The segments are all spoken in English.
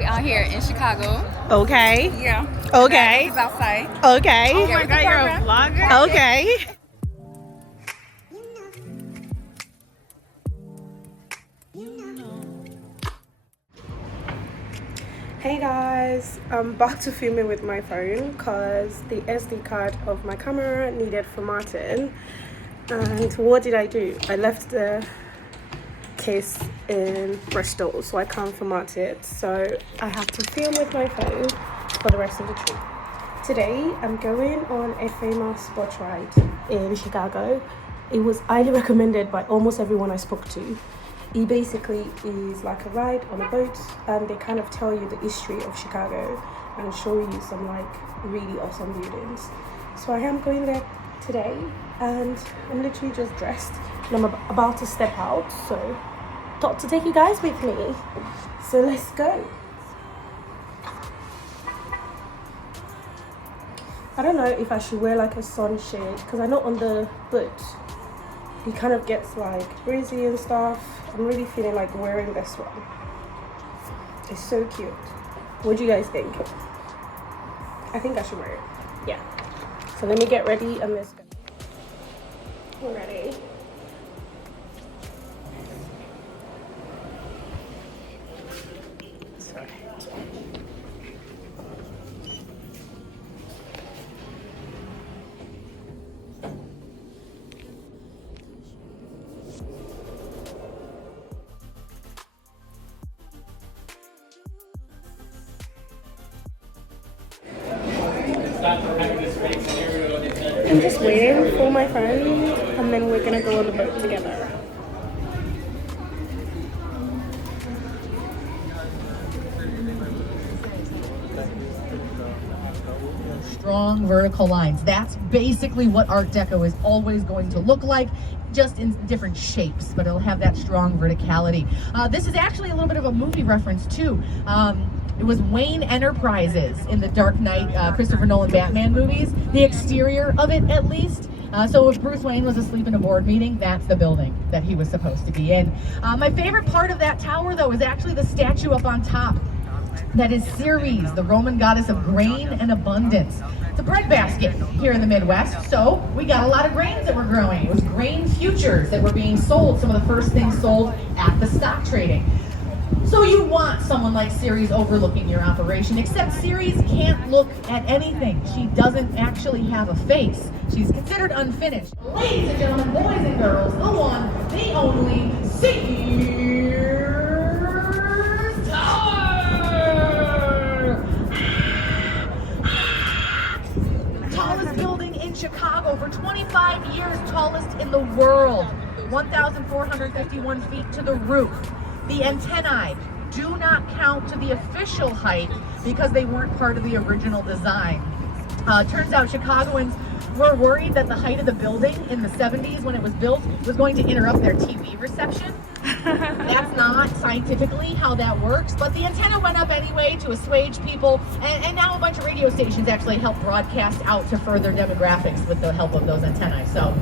We out here in Chicago. Okay. Yeah. Okay. This is outside. Okay. Oh my God, you're a vlogger? Okay. Hey guys, I'm back to filming with my phone because the SD card of my camera needed formatting. And what did I do? I left the case in Bristol, so I can't format it. So I have to film with my phone for the rest of the trip. Today, I'm going on a famous boat ride in Chicago. It was highly recommended by almost everyone I spoke to. It basically is like a ride on a boat, and they kind of tell you the history of Chicago and show you some like really awesome buildings. So I am going there today, and I'm literally just dressed and I'm about to step out, so thought to take you guys with me. So let's go. I don't know if I should wear like a sunshade because I know on the boat it kind of gets like breezy and stuff. I'm really feeling like wearing this one. It's so cute. What do you guys think? I think I should wear it. Yeah. So let me get ready and let's go. We're ready. Sorry. I'm just waiting for my friend, and then we're gonna go on the boat together. Strong vertical lines. That's basically what Art Deco is always going to look like, just in different shapes, but it'll have that strong verticality. This is actually a little bit of a movie reference too. It was Wayne Enterprises in the Dark Knight, Christopher Nolan Batman movies, the exterior of it at least. So if Bruce Wayne was asleep in a board meeting, that's the building that he was supposed to be in. My favorite part of that tower though is actually the statue up on top. That is Ceres, the Roman goddess of grain and abundance. It's a breadbasket here in the Midwest, so we got a lot of grains that were growing. It was grain futures that were being sold, some of the first things sold at the stock trading. So you want someone like Ceres overlooking your operation, except Ceres can't look at anything. She doesn't actually have a face. She's considered unfinished. Ladies and gentlemen, boys and girls, the one, the only, Sears Tower! Tallest building in Chicago for 25 years, tallest in the world. 1,451 feet to the roof. The antennae do not count to the official height because they weren't part of the original design. Turns out Chicagoans were worried that the height of the building in the 70s when it was built was going to interrupt their TV reception. That's not scientifically how that works, but the antenna went up anyway to assuage people, and now a bunch of radio stations actually help broadcast out to further demographics with the help of those antennae. So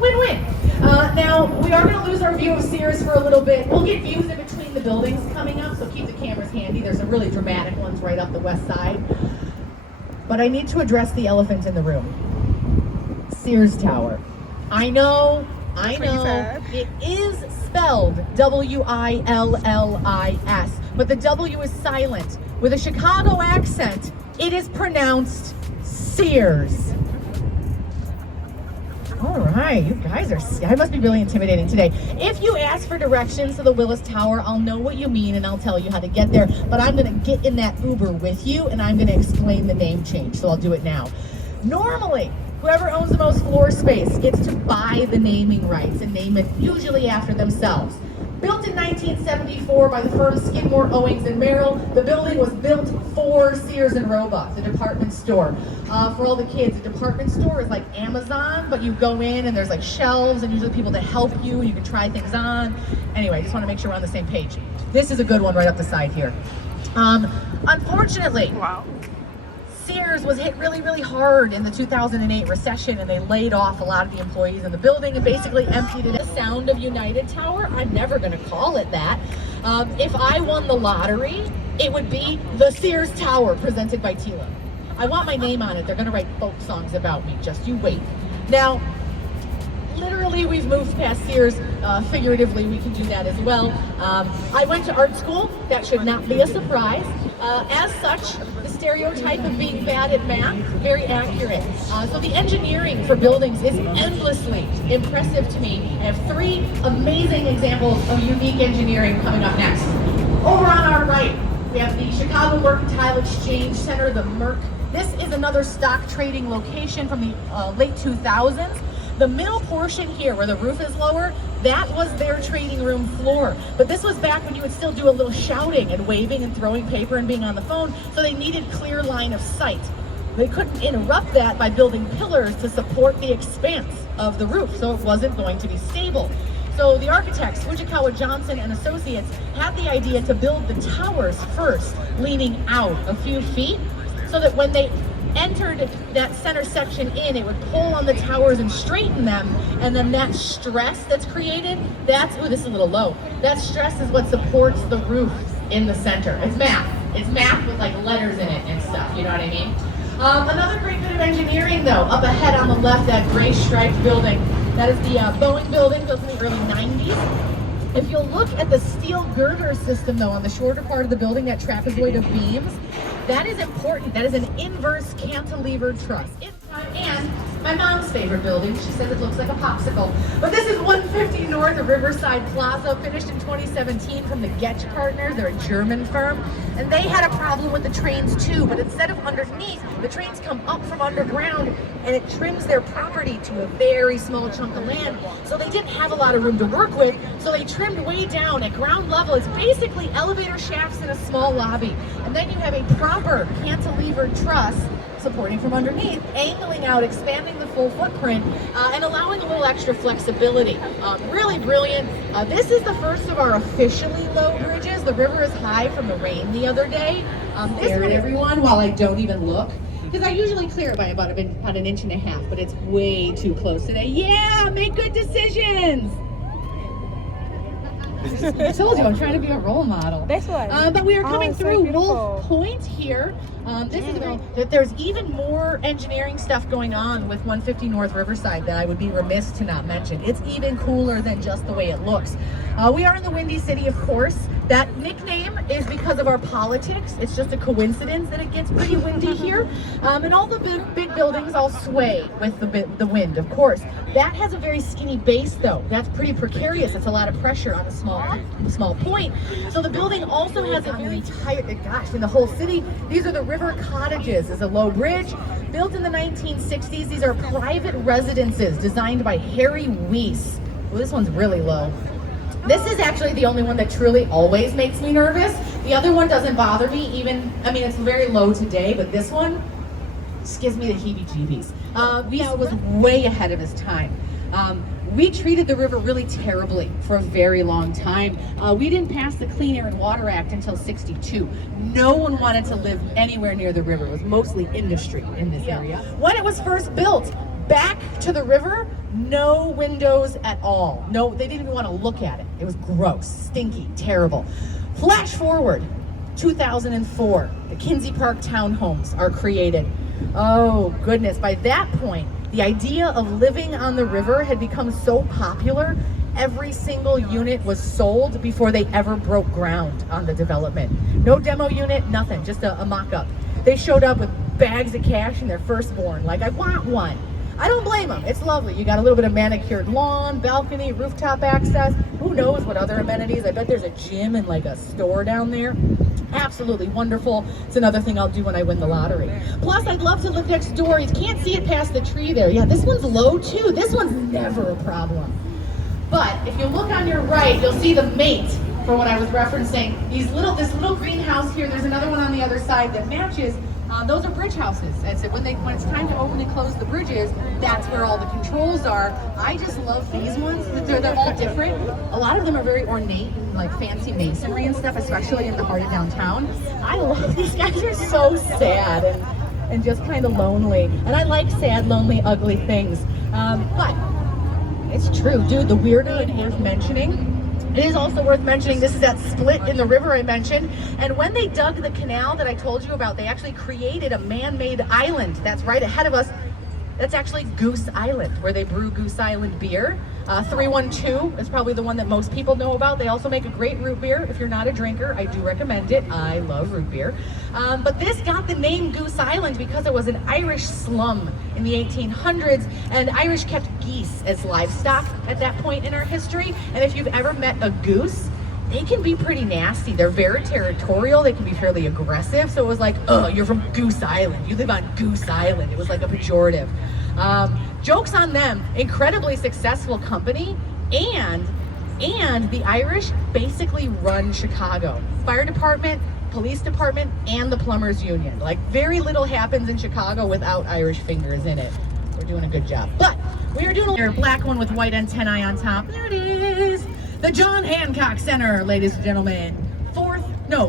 win-win. Now, we are going to lose our view of Sears for a little bit. We'll get views in between the buildings coming up, so keep the cameras handy. There's some really dramatic ones right up the west side. But I need to address the elephant in the room. Sears Tower. I know, it is spelled W-I-L-L-I-S, but the W is silent. With a Chicago accent, it is pronounced Sears. All right, you guys I must be really intimidating today. If you ask for directions to the Willis Tower, I'll know what you mean and I'll tell you how to get there, but I'm gonna get in that Uber with you and I'm gonna explain the name change, so I'll do it now. Normally, whoever owns the most floor space gets to buy the naming rights and name it usually after themselves. Built in 1974 by the firm Skidmore, Owings & Merrill, the building was built for Sears and Roebuck, the department store. For all the kids, a department store is like Amazon, but you go in and there's like shelves and usually people to help you. You can try things on. Anyway, I just want to make sure we're on the same page. This is a good one right up the side here. Unfortunately, Wow. Sears was hit really, really hard in the 2008 recession, and they laid off a lot of the employees in the building and basically emptied it. The sound of United Tower, I'm never going to call it that. If I won the lottery it would be the Sears Tower presented by Tila. I want my name on it. They're gonna write folk songs about me. Just you wait. Now, literally, we've moved past Sears. Figuratively, we can do that as well. I went to art school. That should not be a surprise. As such, the stereotype of being bad at math, very accurate. So the engineering for buildings is endlessly impressive to me. I have 3 amazing examples of unique engineering coming up next. Over on our right, we have the Chicago Mercantile Exchange Center, the MERC. This is another stock trading location from the late 2000s. The middle portion here, where the roof is lower, that was their trading room floor. But this was back when you would still do a little shouting and waving and throwing paper and being on the phone, so they needed clear line of sight. They couldn't interrupt that by building pillars to support the expanse of the roof, so it wasn't going to be stable. So the architects, Fujikawa Johnson and Associates, had the idea to build the towers first, leaning out a few feet, so that when they entered that center section in, it would pull on the towers and straighten them, and then that stress that's created, that's, oh, this is a little low. That stress is what supports the roof in the center. It's math. It's math with like letters in it and stuff, you know what I mean? Another great bit of engineering though, up ahead on the left, that gray striped building, that is the Boeing building built in the early 90s. If you'll look at the steel girder system though, on the shorter part of the building, that trapezoid of beams, that is important. That is an inverse cantilever truss. And my mom's favorite building, she says it looks like a popsicle. But this is 150 North of Riverside Plaza, finished in 2017 from the Getch Partners. They're a German firm. And they had a problem with the trains too, but instead of underneath, the trains come up from underground and it trims their property to a very small chunk of land. So they didn't have a lot of room to work with, so they trimmed way down at ground level. It's basically elevator shafts in a small lobby. And then you have a proper cantilever truss supporting from underneath, angling out, expanding the full footprint, and allowing a little extra flexibility. Really brilliant. This is the first of our officially low bridges. The river is high from the rain the other day. This one, everyone, while I don't even look, because I usually clear it by about an inch and a half, but it's way too close today. Yeah, make good decisions. I told you, I'm trying to be a role model. This one. But we are coming through so Wolf Point here. This is very, there's even more engineering stuff going on with 150 North Riverside that I would be remiss to not mention. It's even cooler than just the way it looks. We are in the Windy City, of course. That nickname is because of our politics. It's just a coincidence that it gets pretty windy here. And all the big buildings all sway with the wind, of course. That has a very skinny base though. That's pretty precarious. It's a lot of pressure on a small point. So the building also has a very tight, gosh, in the whole city, these are the River Cottages. It's a low bridge built in the 1960s. These are private residences designed by Harry Weiss. Well, this one's really low. This is actually the only one that truly always makes me nervous. The other one doesn't bother me even, I mean, it's very low today, but this one just gives me the heebie-jeebies. Weiss was way ahead of his time. We treated the river really terribly for a very long time. We didn't pass the Clean Air and Water Act until '62. No one wanted to live anywhere near the river. It was mostly industry in this area. When it was first built, back to the river, no windows at all. No, they didn't even want to look at it. It was gross, stinky, terrible. Flash forward, 2004, the Kinsey Park townhomes are created. Oh goodness, by that point, the idea of living on the river had become so popular, every single unit was sold before they ever broke ground on the development. No demo unit, nothing, just a mock-up. They showed up with bags of cash and their firstborn, like, I want one. I don't blame them. It's lovely. You got a little bit of manicured lawn, balcony, rooftop access. Who knows what other amenities? I bet there's a gym and like a store down there. Absolutely wonderful. It's another thing I'll do when I win the lottery. Plus, I'd love to live next door. You can't see it past the tree there. Yeah, this one's low too. This one's never a problem. But if you look on your right, you'll see the mate for what I was referencing. This little greenhouse here, there's another one on the other side that matches. Those are bridge houses. And so when it's time to open and close the bridges, that's where all the controls are. I just love these ones. They're all different. A lot of them are very ornate and like fancy masonry and stuff, especially in the heart of downtown. I love these guys. Are so sad and just kind of lonely. And I like sad, lonely, ugly things. But it's true, dude. The weirder and worth mentioning It is also worth mentioning this is that split in the river I mentioned, and when they dug the canal that I told you about, they actually created a man-made island that's right ahead of us. That's actually Goose Island, where they brew Goose Island beer. 312 is probably the one that most people know about. They also make a great root beer. If you're not a drinker, I do recommend it. I love root beer. But this got the name Goose Island because it was an Irish slum in the 1800s, and Irish kept geese as livestock at that point in our history. And if you've ever met a goose, they can be pretty nasty. They're very territorial. They can be fairly aggressive. So it was like, oh, you're from Goose Island. You live on Goose Island. It was like a pejorative. Jokes on them. Incredibly successful company, and the Irish basically run Chicago. Fire department, police department, and the plumbers union. Like, very little happens in Chicago without Irish fingers in it. We're doing a good job. But we are doing a black one with white antennae on top. There it is. The John Hancock Center, ladies and gentlemen.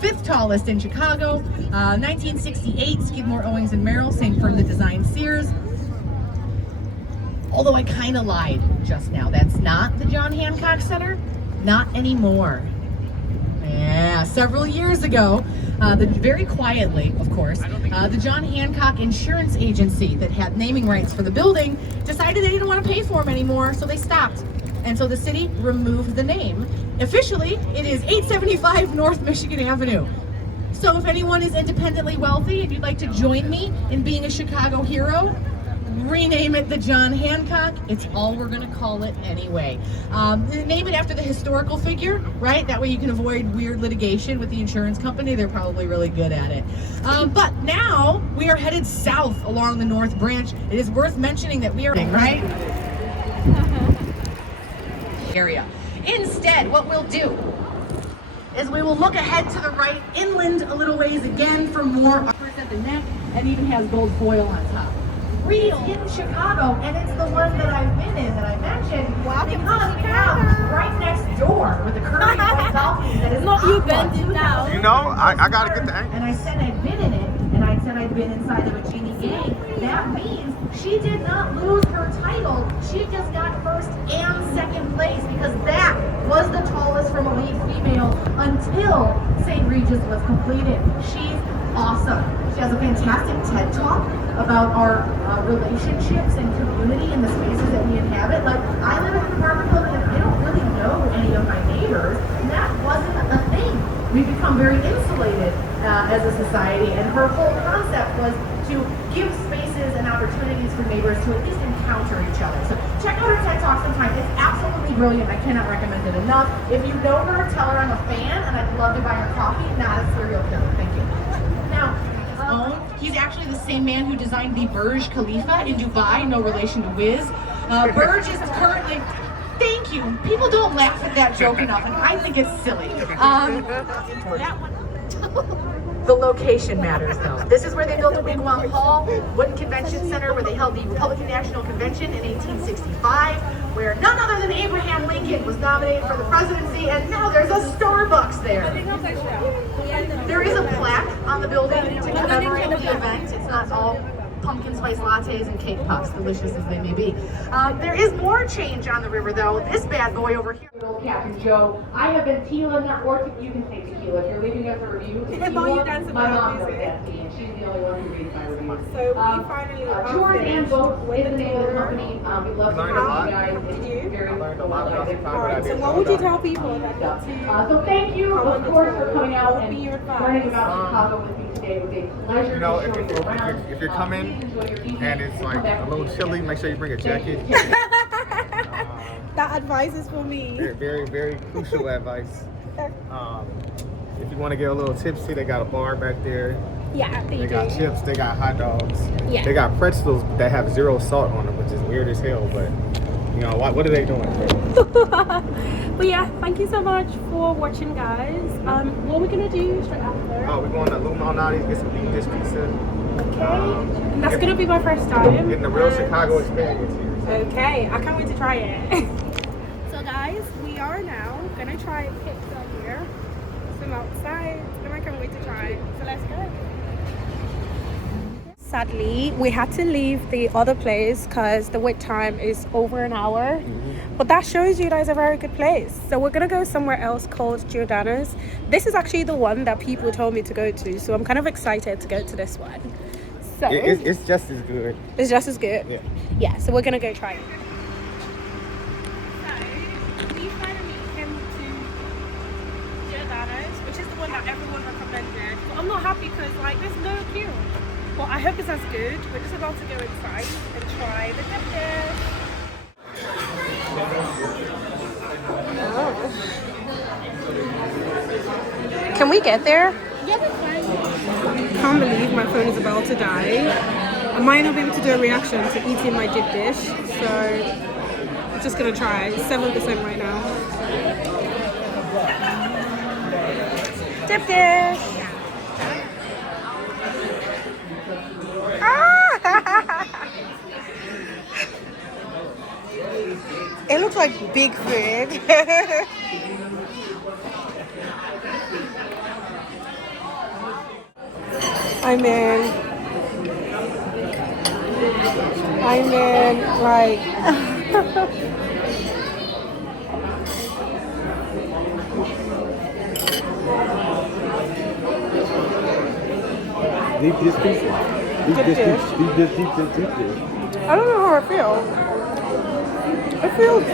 Fifth tallest in Chicago. 1968, Skidmore, Owings and Merrill, same firm that designed Sears. Although I kind of lied just now. That's not the John Hancock Center. Not anymore. Yeah, several years ago, very quietly, of course, the John Hancock Insurance Agency that had naming rights for the building decided they didn't want to pay for them anymore, so they stopped. And so the city removed the name. Officially, it is 875 North Michigan Avenue. So if anyone is independently wealthy and you'd like to join me in being a Chicago hero, rename it the John Hancock. It's all we're gonna call it anyway. Name it after the historical figure, right? That way you can avoid weird litigation with the insurance company. They're probably really good at it. But now we are headed south along the North Branch. It is worth mentioning that we are, right? Area. Instead, what we'll do is we will look ahead to the right, inland a little ways again for more arcs at the neck, and even has gold foil on top. Real in Chicago, and it's the one that I've been in that I mentioned because we have right next door with the curvy white dolphins that is Not you bending down. You know, I gotta get the angle. And I said I'd been in it, and I said I'd been inside of a genie gang. That means she did not lose her title. She just got first and second place because that was the tallest from a lead female until St. Regis was completed. She's awesome. She has a fantastic TED Talk about our relationships and community and the spaces that we inhabit. Like, I live in an apartment building and I don't really know any of my neighbors, and that wasn't a thing. We've become very insulated as a society, and her whole concept was to give spaces and opportunities for neighbors to at least encounter each other. So check out her TED Talk sometime. It's absolutely brilliant. I cannot recommend it enough. If you know her, tell her I'm a fan, and I'd love to buy her coffee, not a serial killer. Thank you. Now, he's actually the same man who designed the Burj Khalifa in Dubai, no relation to Wiz. Burj is currently... Thank you. People don't laugh at that joke enough, and I think it's silly. That one... The location matters, though. This is where they built the Wigwam Hall, Wooden Convention Center, where they held the Republican National Convention in 1865, where none other than Abraham Lincoln was nominated for the presidency, and now there's a Starbucks there. There is a plaque on the building to commemorate the event. It's not all pumpkin spice lattes and cake pops, delicious as they may be. There is more change on the river, though. This bad boy over here. Captain Joe, I have been tequila, or you can say tequila. If you're leaving us a review, tequila, my mom knows that, and she's the only one who reads my reviews. So we finally George and Boats is the name of the company. We love to have you guys. It's very Alright, so what would you tell people that got to so thank you, of course, for coming out and learning about Chicago with me today. It was a pleasure You know, to show you around. if you're coming and it's like a little chilly, make sure you bring a jacket. That advice is for me. Very, very crucial advice. If you want to get a little tipsy, they got a bar back there. Yeah, They got chips, they got hot dogs. Yeah. They got pretzels that have 0 salt on them, which is weird as hell, but you know, what are they doing? But yeah, thank you so much for watching, guys. What are we gonna do straight after? Oh, we're going to Illuminati's, get some deep dish pizza. Okay. And that's gonna be my first time. Getting the real Chicago experience here. Okay, I can't wait to try it. So guys, we are now gonna try pizza here. Some outside, and I can't wait to try it. So let's go. Sadly, we had to leave the other place because the wait time is over an hour. But that shows you guys a very good place. So we're gonna go somewhere else called Giordanos. This is actually the one that people told me to go to, so I'm kind of excited to go to this one. So It's just as good. it's just as good. Yeah. Yeah, so we're gonna go try it. So we finally came to Giordanos, which is the one that everyone recommended. But I'm not happy because like there's no queue. Well, I hope it's as good. We're just about to go inside and try the dip dish. Can we get there? Yeah, that's fine. Can't believe my phone is about to die. I might not be able to do a reaction to eating my dip dish, so I'm just gonna try. It's 7% right now. Dip dish. It looks like big food. I'm in like Deep dish pizza. Deep dish. I don't know how I feel. It feels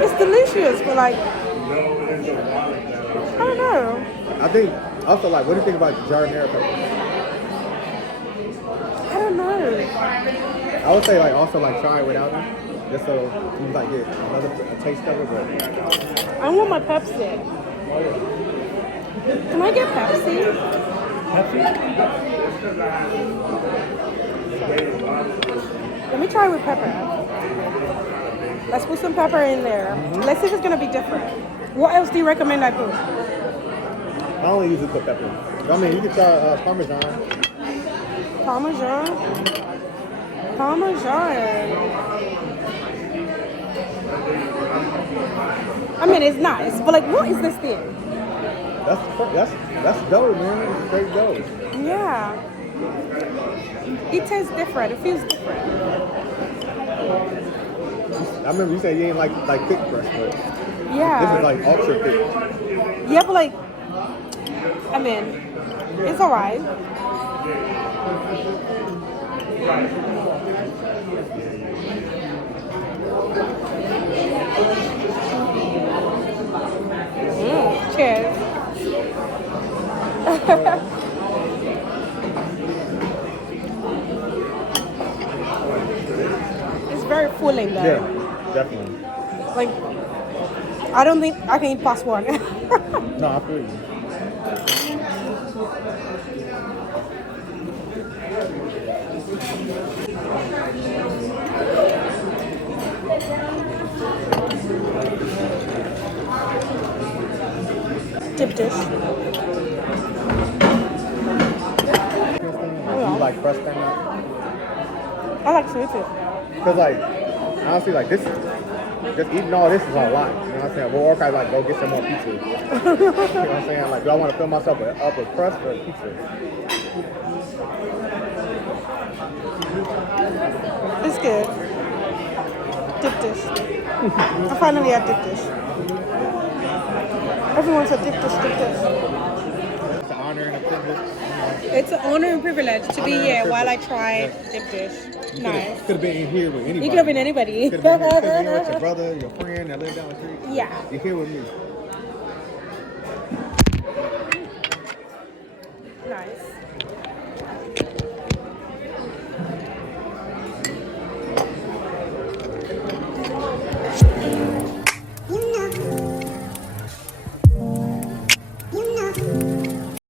it's delicious, but like I don't know. I think also like, what do you think about Giordanos peppers? I don't know. I would say like also like try it without them, just so you like get another taste of it. But I want my Pepsi. Can I get Pepsi? Let me try with pepper. Let's put some pepper in there. Let's see if it's gonna be different. What else do you recommend I put? I only usually put pepper. I mean, you can try Parmesan. Parmesan. I mean, it's nice, but like, what is this thing? That's dough, man. It's straight dough. Yeah. It tastes different. It feels different. I remember you said you ain't like thick crust, but Yeah. this is like ultra thick. Yeah, but like, I mean, it's alright. Cheers. It's very filling though. Yeah, definitely. Like, I don't think I can eat past one. No, I feel you. Dip dish. You like crust or not? I like sweet too. Cause like honestly, like this, just eating all this is a lot. You know what I'm saying? Well, or I like go get some more pizza. You know what I'm saying? Like, do I want to fill myself up with crust or pizza? It's good. Dip dish. I finally had dip dish. Everyone said dip dish, dip dish. It's an honor and a privilege. It's an honor and privilege to be Honor and here while I privilege. try dip dish. Nice. Could have been in here with anybody. You could have been anybody. Could have been here with your brother, your friend that lives down the street. Yeah. You're here with me. Nice.